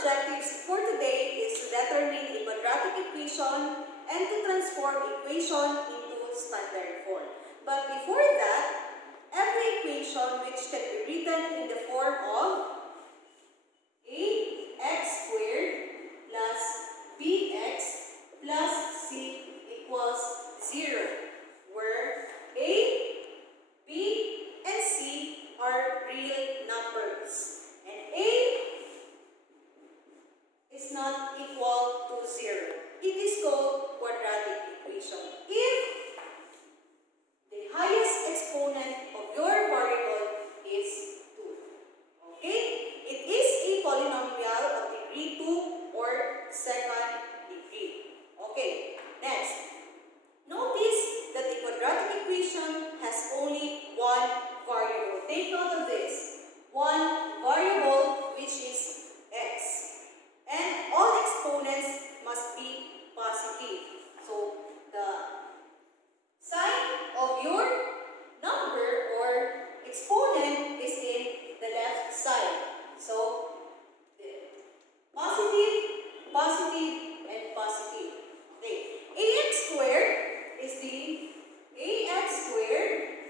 objectives for today is to determine a quadratic equation and to transform equation into standard form. But before that, every equation which can be written in the form of ax squared plus bx plus c equals 0, where a, b, and c are real numbers, and a is not equal to 0. It is called quadratic equation. If the highest exponent of your variable is 2. Okay? It is a polynomial of degree 2 or second degree. Okay, next. Notice that the quadratic equation has only one variable. Take note of this. One variable, which is x. And all exponents must be positive. So, the sign of your number or exponent is in the left side. So, positive, positive, and positive. Okay. Ax squared is the ax squared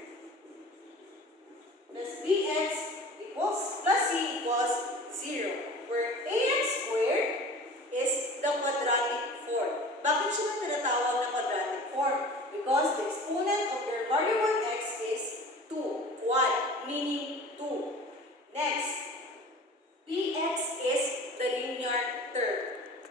plus bx equals plus c equals 0. Where ax squared is the quadratic form. Bakit siya tinatawag na quadratic form? Because the exponent of your variable x is 2. Quad, meaning 2. Next, bx is the linear term.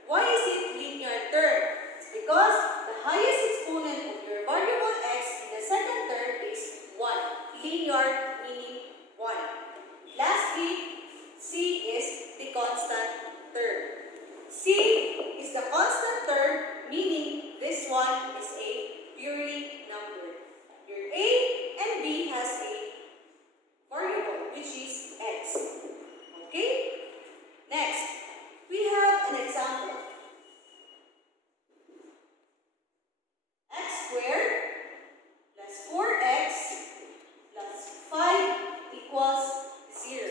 Why is it linear term? It's because the highest exponent of your variable x in the second term is 1. Linear meaning 1. Lastly, c is the constant term. C is the constant term, meaning this one is a purely number. Your a and b has a variable, which is x. Okay? Next, we have an example. X squared plus 4x plus 5 equals 0.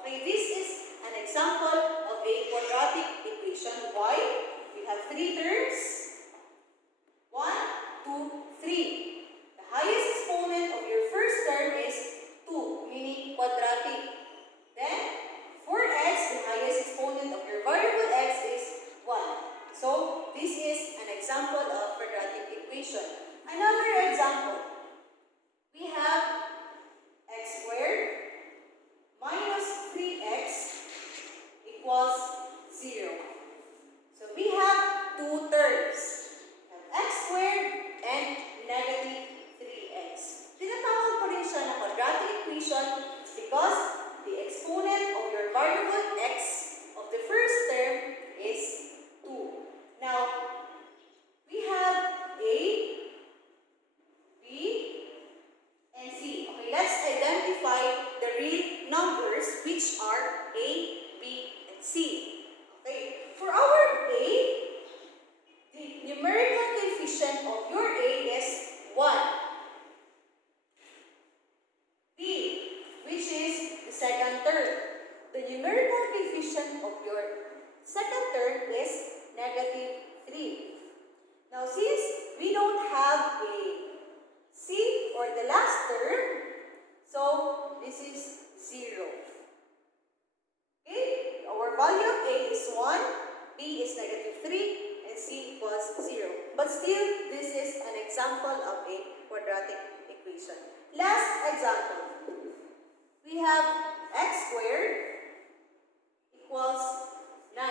Okay, this is an example of a quadratic equation. Why? We have three terms. 1, 2, 3. The highest exponent of your first term is 2, meaning quadratic. Then, 4x, the highest exponent of your variable x is 1. So, this is an example of quadratic equation. Another example. We have x squared minus 3x equals 0. So, we have two terms. We have x squared and negative 3x. Tinatawag pa rin siya na quadratic equation because the exponent of your variable x of the first term is 2. Now, we have a, b, and c. Okay, let's identify the real numbers, which are a, b, and c. Okay, for our a, the numerical coefficient of your a is 1. B, which is the second term. The numerical coefficient of your second term is negative 3. Now, since we don't have a c or the last term, so this is 0. Okay? Our value of a is 1, b is negative 3, and c equals 0. But still, this is an example of a quadratic equation. Last example. We have x squared equals 9.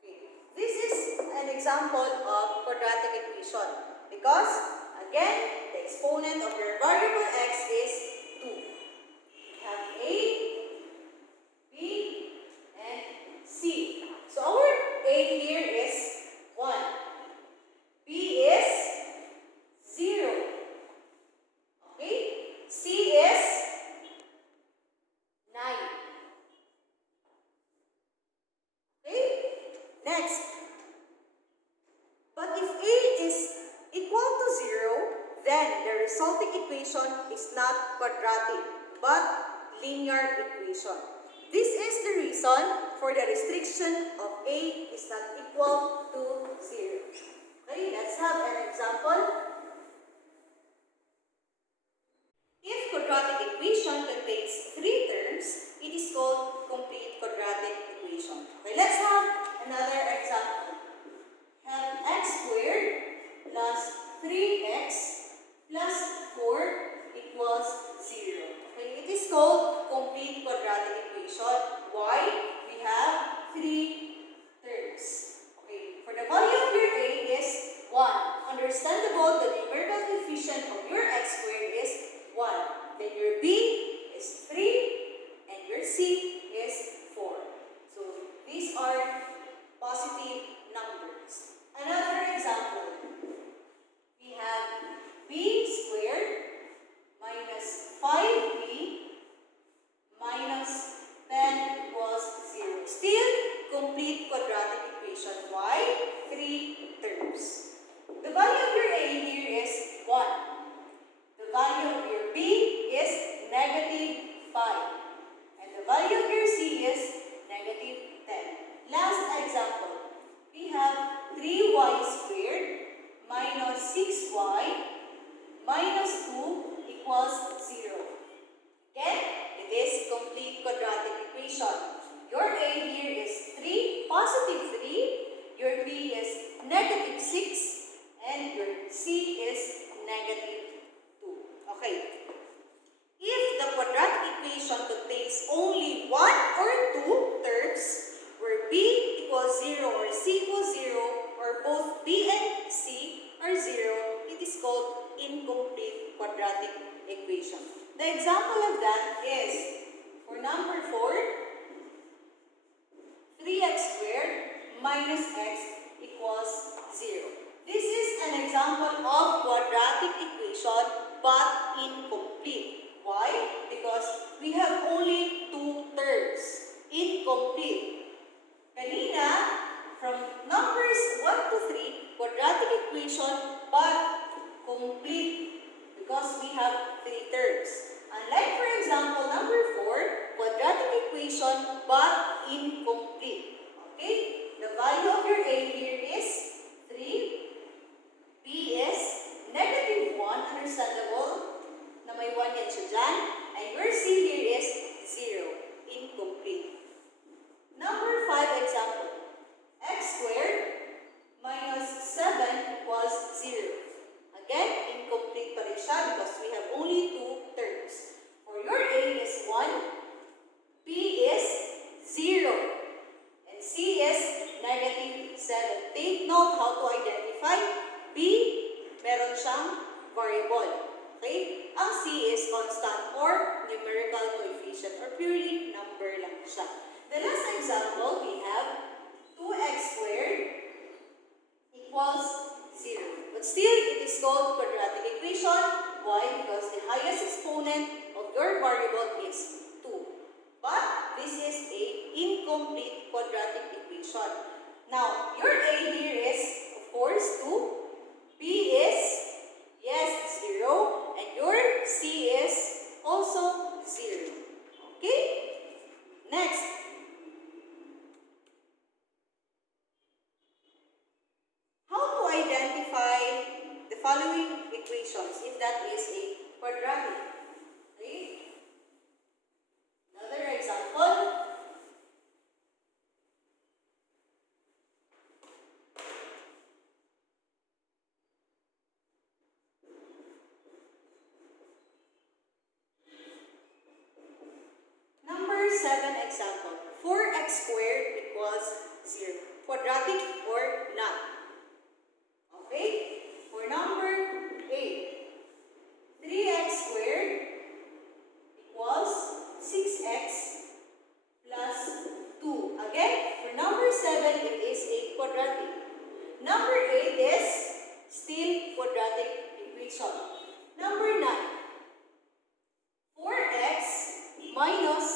Okay. This is an example of quadratic equation because, again, the exponent of your variable x is 2. We have a, b, and c. So our a here is 1. B is 0. Okay? C is 9. Okay? Next. But if a is equal to 0, then the resulting equation is not quadratic, but linear equation. This is the reason for the restriction of a is not equal to 0. Okay, let's have an example. If quadratic equation contains 3 terms, it is called complete quadratic equation. Okay, let's have another example. Have x squared plus 3x plus 4 equals 0. Okay, it is called complete quadratic equation. Why? We have 3 terms. Okay, for the value of your a is 1. Understandable, the numerical coefficient of your x squared is 1. Then your b is 3 and your c is 4. So these are positive numbers. Another example. We have b squared minus 5b minus 10 equals 0. Still complete quadratic equation. Why? 3 terms. The value of your a here is 1. The value of your b is negative 5. And the value of your c is negative 10. Last example. We have 3y squared minus 6y minus 2 equals 0. Again, it is complete quadratic equation. Your a here is 3, positive 3. Your b is negative 6. And your c is negative 2. Okay. If the quadratic equation contains only 1 or 2 terms, where b equals 0 or c equals 0, or both b and c are 0, it is called incomplete quadratic equation. The example of that is, for number 4, 3x squared minus x equals 0. This is an example of quadratic equation but incomplete. Why? Because we have only 2 terms. Incomplete. Kanina, from numbers 1 to 3, quadratic equation but complete because we have 3 terms. Unlike, for example, number 4, quadratic equation but incomplete. Okay? The value of your a here is 3. B is negative 1, understandable, na may 1 yan siya dyan. And your C here is 0, incomplete. Number 5 example. X squared minus 7 equals 0. Again, incomplete pa rin siya because we have only 2 terms. For your A is 1, B is 0, and C is negative 7. Take note how to identify. B, meron siyang variable. Okay? Ang C is constant or numerical coefficient or purely number lang siya. The last example, we have 2x squared equals 0. But still, it is called quadratic equation. Why? Because the highest exponent of your variable is 2. But this is a incomplete quadratic equation. Now, your A here is, of course, 2. B is, yes, 0. And your C is also 0. Okay? Next. How to identify the following equations if that is a quadratic? Okay? Another example. Number 7 example. 4x squared equals 0. Quadratic or not? Okay? For number 8, 3x squared equals 6x plus 2. Again, for number 7, it is a quadratic. Number 8 is still quadratic equation. Number 9, 4x minus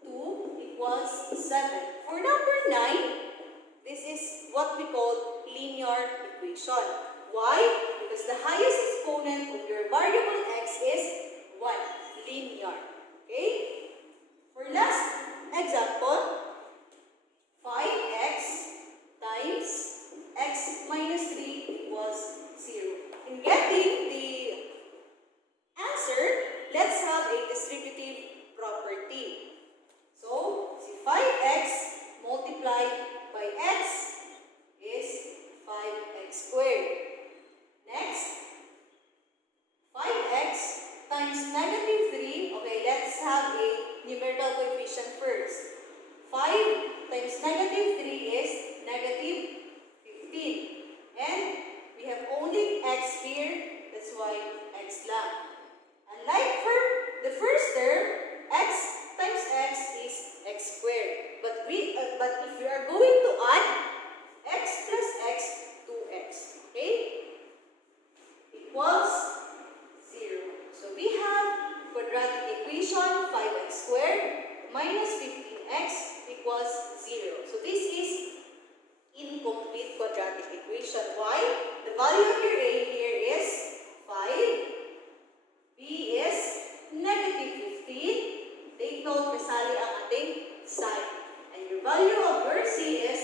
2 equals 7. For number 9, this is what we call linear equation. Why? Because the highest exponent of your variable x is 1, linear. Okay? For last example, negative 3 is negative 15. And we have only x here, that's why x lang. Unlike for the first term, x times x is x squared. But if we are going to add x plus x, 2x, okay, equals 0. So we have quadratic equation 5x squared minus 15x equals 0. So this is incomplete quadratic equation. Why? The value of your a here is 5, b is negative 15. Take note, kasali ang ating sign. And your value of your c is